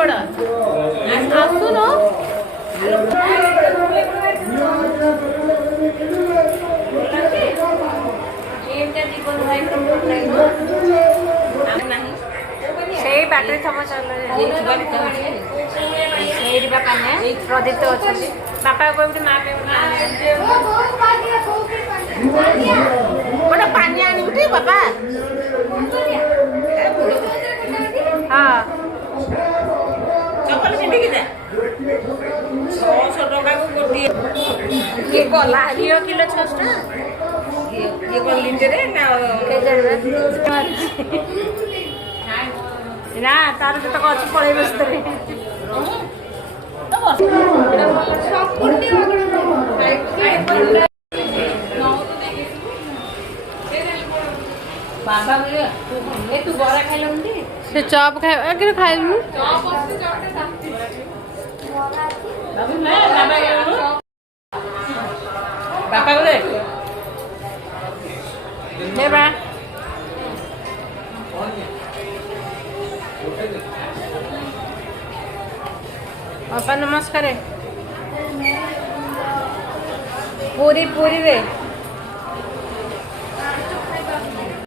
बड़ आसुन से बैटरी थम चल प्रदीप तो अच्छा बापा को माँ पे गोटे पानी आनी बापा हाँ चपल पिंधिकी जा 600 टका को गोटे ये गला किलो 600 ये कोन लिटर ना ना तार तो अच्छी पड़े बस बाबा बोले तू बड़ा खाइल से चॉप खाए खाइल बाबा बोले बा बापा नमस्कार पूरी पूरी रे